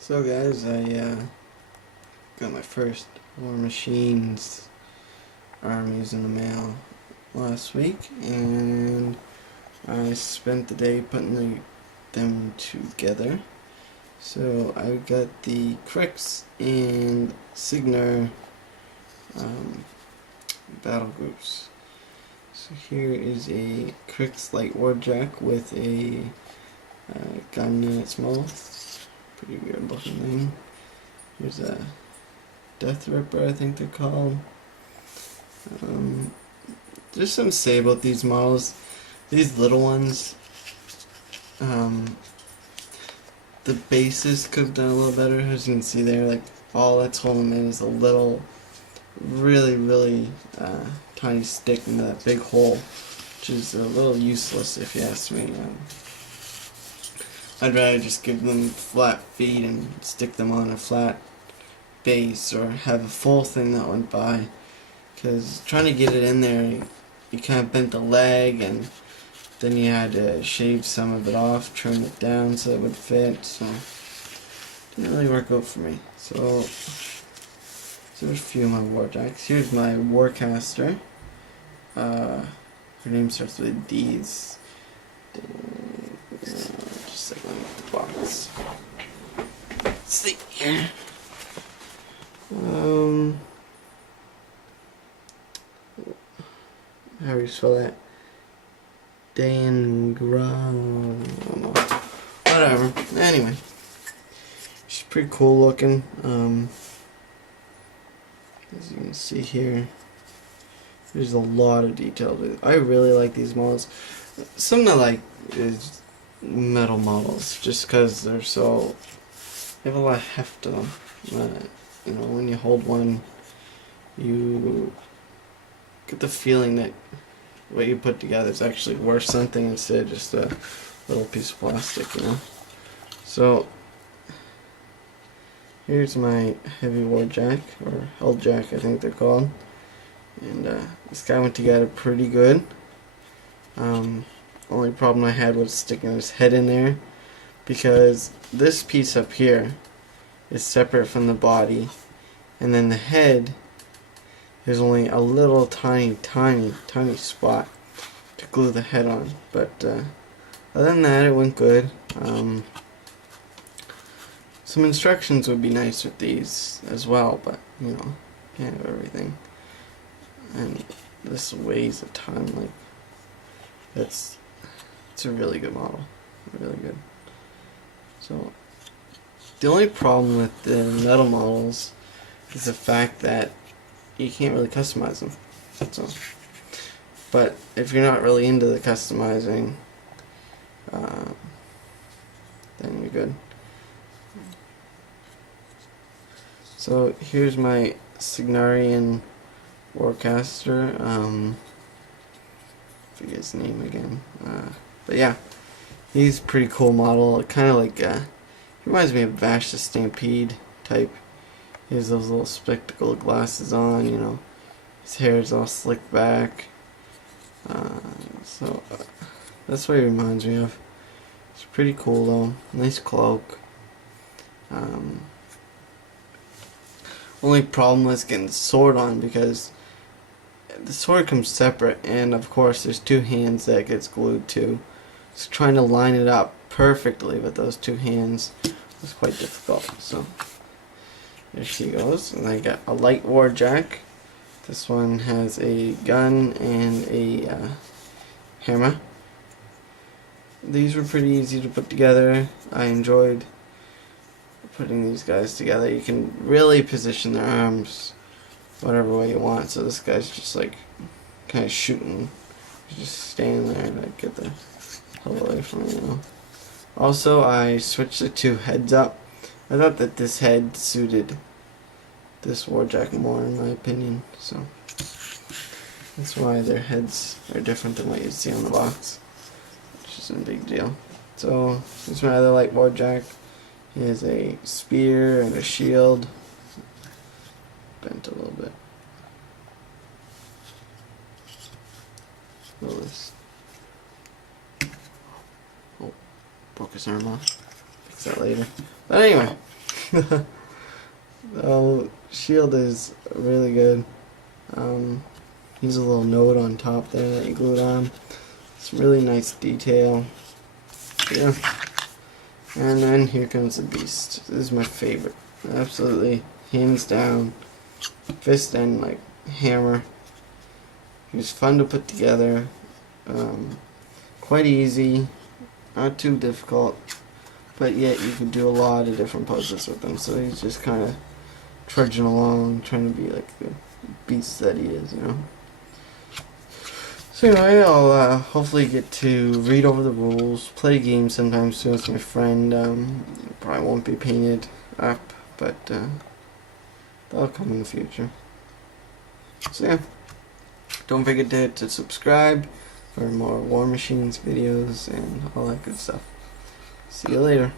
So guys, I got my first Warmachine's armies in the mail last week, and I spent the day putting them together. So I got the Cryx and Cygnar battle groups. So here is a Cryx light warjack with a gun in its mouth. Pretty weird looking thing. Here's a Death Ripper, I think they're called. There's something to say about these models. These little ones, the bases could have done a little better. As you can see there, like all that's holding them in is a little, really tiny stick into that big hole, which is a little useless if you ask me. I'd rather just give them flat feet and stick them on a flat base, or have a full thing that went by, because trying to get it in there, you kind of bent the leg, and then you had to shave some of it off, trim it down so it would fit, so it didn't really work out for me. So there's a few of my warjacks. Here's my warcaster. Her name starts with D's. Just like on the box. Let's see here. How do you spell that? Whatever. Anyway, she's pretty cool looking. As you can see here, there's a lot of detail to it. I really like these models. Something I like is metal models, just because they're so, they have a lot of heft to them. You know, when you hold one, you get the feeling that what you put together is actually worth something instead of just a little piece of plastic, you know. So here's my heavy warjack, or helljack I think they're called, and this guy went together pretty good. Only problem I had was sticking his head in there, because this piece up here is separate from the body, and then the head is only a little tiny spot to glue the head on. But other than that, it went good. Some instructions would be nice with these as well, but you know, can't have everything. And this weighs a ton. Like, it's a really good model, really good. So the only problem with the metal models is the fact that you can't really customize them. So, but if you're not really into the customizing, then you're good. So here's my Cygnarian Warcaster. Forget his name again. But yeah, he's a pretty cool model. Kind of like reminds me of Vash the Stampede type. He has those little spectacle glasses on, you know. His hair is all slicked back. So that's what he reminds me of. It's pretty cool though. Nice cloak. Only problem was getting the sword on, because the sword comes separate, and of course there's two hands that it gets glued to. So trying to line it up perfectly with those two hands was quite difficult. So there she goes. And I got a light warjack. This one has a gun and a hammer. These were pretty easy to put together. I enjoyed putting these guys together. You can really position their arms whatever way you want. So this guy's just like kind of shooting. He's just standing there to get the hell away from me, you know. Also, I switched the two heads up. I thought that this head suited this warjack more, in my opinion. So that's why their heads are different than what you see on the box, which isn't a big deal. So this is my other light warjack. He has a spear and a shield. Bent a little bit. Look at this. Oh, broke his arm off. Fix that later. But anyway, Oh, shield is really good. Here's a little note on top there that you glued on. It's really nice detail. Yeah. And then here comes the beast. This is my favorite. Absolutely, hands down. Fist and like hammer. He was fun to put together. Quite easy. Not too difficult. But yet you can do a lot of different poses with him. So he's just kind of trudging along, trying to be like the beast that he is, you know. So anyway, I'll hopefully get to read over the rules, play games sometime soon with my friend. Probably won't be painted up, but that'll come in the future. So yeah, don't forget to subscribe for more Warmachines videos and all that good stuff. See you later.